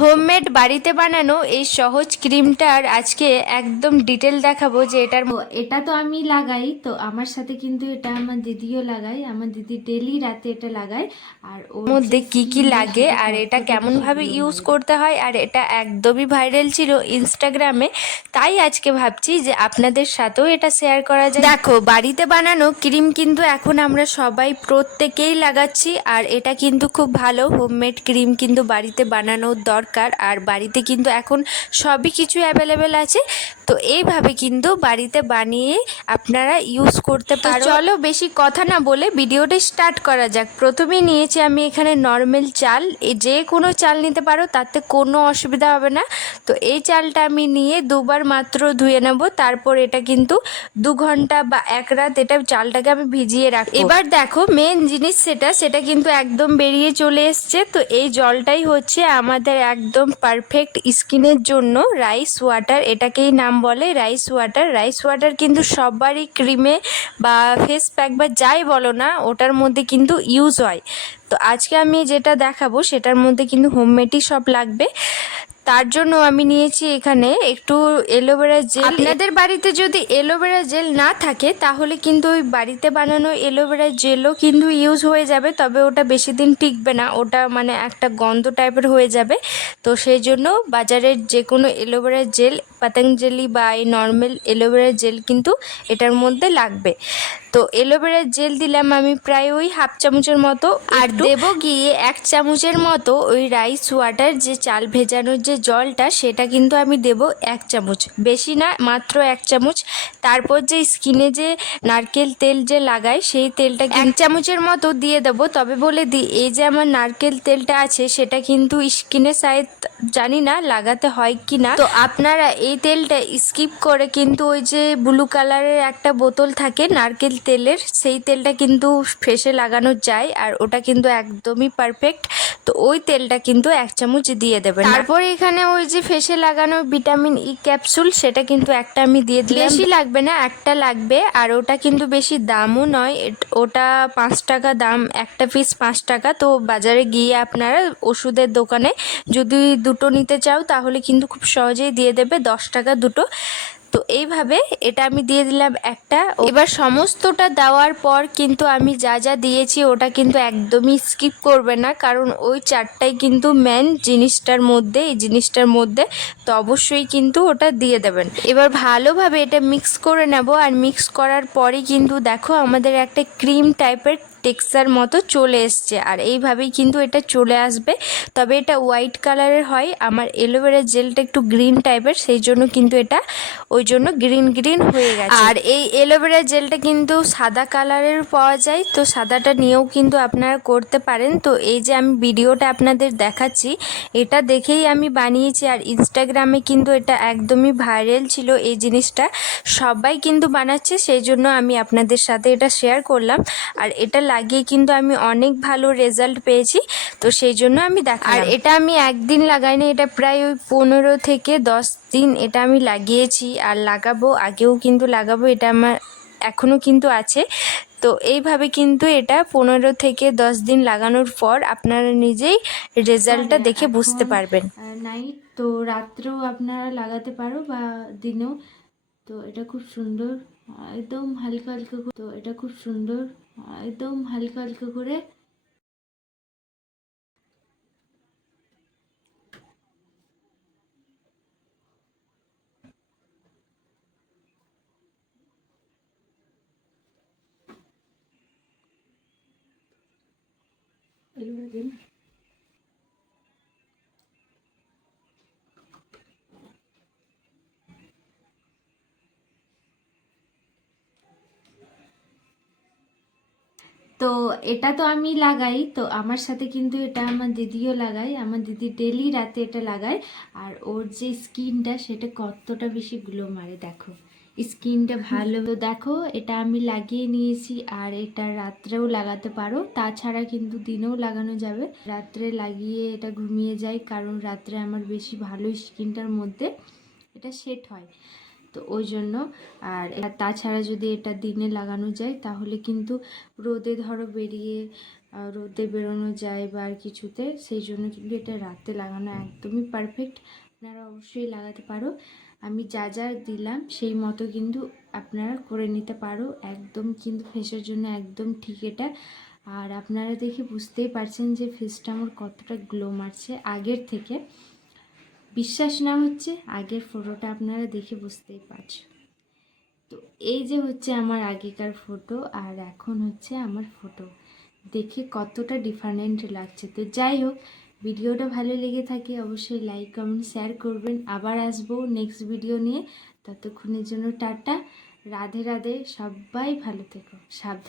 Homemade বাড়িতে বানানো এই সহজ ক্রিমটার আজকে একদম ডিটেল দেখাবো যে এটার এটা তো আমি লাগাই তো আমার সাথে কিন্তু এটা আমার দিদিও লাগায় আমার দিদি ডেলি রাতে এটা লাগায় আর ওর মধ্যে কি কি লাগে আর এটা কতটা কেমন ভাবে ইউজ করতে হয় আর এটা একদমই ভাইরাল ছিল ইনস্টাগ্রামে তাই আজকে ভাবছি যে আপনাদের সাথেও এটা শেয়ার করা যায়। দেখো বাড়িতে বানানো ক্রিম কিন্তু এখন আমরা সবাই প্রত্যেকেই লাগাচ্ছি আর এটা কিন্তু খুব ভালো হোমমেড ক্রিম কিন্তু বাড়িতে বানানোর দরকার। আর বাড়িতে কিন্তু এখন সবই কিছু অ্যাভেলেবেল আছে। তো এইভাবে কিন্তু বাড়িতে বানিয়ে আপনারা ইউজ করতে পারো। চলো বেশি কথা না বলে ভিডিওটা স্টার্ট করা যাক। প্রথমেই নিয়েছি আমি এখানে নর্মাল চাল। যে কোনো চাল নিতে পারো তাতে কোনো অসুবিধা হবে না। তো এই চালটা আমি নিয়ে দুবার মাত্র ধুয়ে নেব। তারপর এটা কিন্তু দু ঘণ্টা বা এক রাত এটা চালটাকে আমি ভিজিয়ে রাখব। এবার দেখো মেন জিনিস সেটা সেটা কিন্তু একদম বেরিয়ে চলে এসছে। তো এই জলটাই হচ্ছে আমাদের একদম পারফেক্ট স্কিনের জন্য রাইস ওয়াটার এটাকেই নাম বলে রাইস ওয়াটার রাইস ওয়াটার কিন্তু সবারই ক্রিমে বা ফেস প্যাক বা যাই বলো না, ওটার মধ্যে কিন্তু ইউজ হয়। তো আজকে আমি যেটা দেখাবো, সেটার মধ্যে কিন্তু হোমমেডই সব লাগবে। তার জন্য আমি নিয়েছি এখানে একটু এলোভেরা জেল। আপনাদের বাড়িতে যদি এলোভেরা জেল না থাকে তাহলে কিন্তু ওই বাড়িতে বানানো এলোভেরা জেলও কিন্তু ইউজ হয়ে যাবে তবে ওটা বেশি দিন টিকবে না। ওটা মানে একটা গন্ধ টাইপের হয়ে যাবে। তো সেই জন্য বাজারের যে কোনো এলোভেরা জেল পাতঞ্জলি বা এই নর্মাল এলোভেরা জেল কিন্তু এটার মধ্যে লাগবে। তো এলোভেরা জেল দিলাম আমি প্রায় ওই হাফ চামচের মতো। আর দেবো গিয়ে এক চামচের মতো ওই রাইস ওয়াটার যে চাল ভেজানোর যে জলটা সেটা কিন্তু আমি দেব এক চামচ। বেশি না মাত্র এক চামচ। তারপর যে স্কিনে যে নারকেল তেল যে লাগাই সেই তেলটা এক চামচের মতো দিয়ে দেবো। তবে বলে দিই এই যে আমার নারকেল তেলটা আছে সেটা কিন্তু স্কিনে সাইড জানি না লাগাতে হয় কি না। তো আপনারা এই তেলটা স্কিপ করে কিন্তু ওই যে ব্লু কালারের একটা বোতল থাকে নারকেল তেলের সেই তেলটা কিন্তু ফেসে লাগানো যায় আর ওটা কিন্তু একদমই পারফেক্ট তো ওই তেলটা কিন্তু এক চামচ দিয়ে দেবেন। তারপরে এখানে ওই যে ফেসে লাগানো ভিটামিন ই ক্যাপসুল, সেটা কিন্তু একটা আমি দিয়ে দিলাম। বেশি লাগবে না, একটা লাগবে, আর ওটা কিন্তু বেশি দামও নয়। ওটা পাঁচ টাকা দাম, একটা পিস পাঁচ টাকা। তো বাজারে গিয়ে আপনারা ওষুধের দোকানে যদি দুটো নিতে চাও, তাহলে কিন্তু খুব সহজেই দিয়ে দেবে, দশ টাকা দুটো। তো এইভাবে এটা আমি দিয়ে দিলাম একটা। এবার সমস্তটা দেওয়ার পর কিন্তু আমি যা যা দিয়েছি ওটা কিন্তু একদমই স্কিপ করবে না, কারণ ওই চারটাই কিন্তু মেন জিনিসটার মধ্যে, এই জিনিসটার মধ্যে তো অবশ্যই কিন্তু ওটা দিয়ে দেবেন। এবার ভালোভাবে এটা মিক্স করে নেব আর মিক্স করার পরে কিন্তু দেখো আমাদের একটা ক্রিম টাইপের টেক্সচার মতো চলে এসছে আর এইভাবেই কিন্তু এটা চলে আসবে। তবে এটা হোয়াইট কালারের হয়, আমার এলোভেরা জেলটা একটু গ্রিন টাইপের সেই জন্য কিন্তু এটা ওই জন্য গ্রিন গ্রিন হয়ে গেছে। আর এই এলোভেরা জেলটা কিন্তু সাদা কালারের পাওয়া যায় তো সাদাটা নিয়েও কিন্তু আপনারা করতে পারেন। তো এই যে আমি ভিডিওটা আপনাদের দেখাচ্ছি এটা দেখেই আমি বানিয়েছি আর ইনস্টাগ্রামে কিন্তু এটা একদমই ভাইরাল ছিল এই জিনিসটা। সবাই কিন্তু বানাচ্ছে সেই জন্য আমি আপনাদের সাথে এটা শেয়ার করলাম। আর এটা লাগিয়ে কিন্তু আমি অনেক ভালো রেজাল্ট পেয়েছি তো সেই জন্য আমি দেখ আর এটা আমি একদিন লাগাইনি এটা প্রায় ওই পনেরো থেকে দশ দিন এটা আমি লাগিয়েছি আর লাগাবো আগেও কিন্তু লাগাবো এটা আমার এখনও কিন্তু আছে। তো এইভাবে কিন্তু এটা পনেরো থেকে দশ দিন লাগানোর পর আপনারা নিজেই রেজাল্টটা দেখে বুঝতে পারবেন। নাইট তো রাত্রেও আপনারা লাগাতে পারো বা দিনেও। তো এটা খুব সুন্দর একদম হালকা হালকা তো এটা খুব সুন্দর একদম হালকা হালকা করে এগুলো দিন তো এটা তো আমি লাগাই, তো আমার সাথে কিন্তু এটা আমার দিদিও লাগায়, আমার দিদি ডেলি রাতে এটা লাগায়, আর ওর যে স্কিনটা সেটা কতটা বেশি গ্লো মারে দেখো। স্কিনটা ভালো। দেখো, এটা আমি লাগিয়ে নিয়েছি আর এটা রাত্রেও লাগাতে পারো। তাছাড়া কিন্তু দিনেও লাগানো যাবে। রাত্রে লাগিয়ে এটা ঘুমিয়ে যায় কারণ রাত্রে আমার বেশি ভালো স্কিনটার মধ্যে এটা সেট হয়। তো ওই জন্য আর তাছাড়া যদি এটা দিনে লাগানো যায় তাহলে কিন্তু রোদে ধরো বেরিয়ে রোদে বেরোনো যায় বা আর কিছুতে, সেই জন্য কিন্তু এটা রাতে লাগানো একদমই পারফেক্ট আপনারা অবশ্যই লাগাতে পারো। আমি যা যা দিলাম সেই মতো কিন্তু আপনারা করে নিতে পারো। একদম কিন্তু ফেসের জন্য একদম ঠিক এটা। আর আপনারা দেখে বুঝতেই পারছেন যে ফেসটা আমার কতটা গ্লো মারছে আগের থেকে। বিশ্বাস না হচ্ছে আগের ফটোটা আপনারা দেখে বুঝতেই পারছ তো এই যে হচ্ছে আমার আগেকার ফটো আর এখন হচ্ছে আমার ফটো দেখে কতটা ডিফারেন্ট লাগছে। তো যাই হোক ভিডিওটা ভালো লেগে থাকে অবশ্যই লাইক কমেন্ট শেয়ার করবেন। আবার আসব নেক্সট ভিডিও নিয়ে। ততক্ষণের জন্য টাটা। রাধে রাধে। সবাই ভালো থেকো। সাবধান।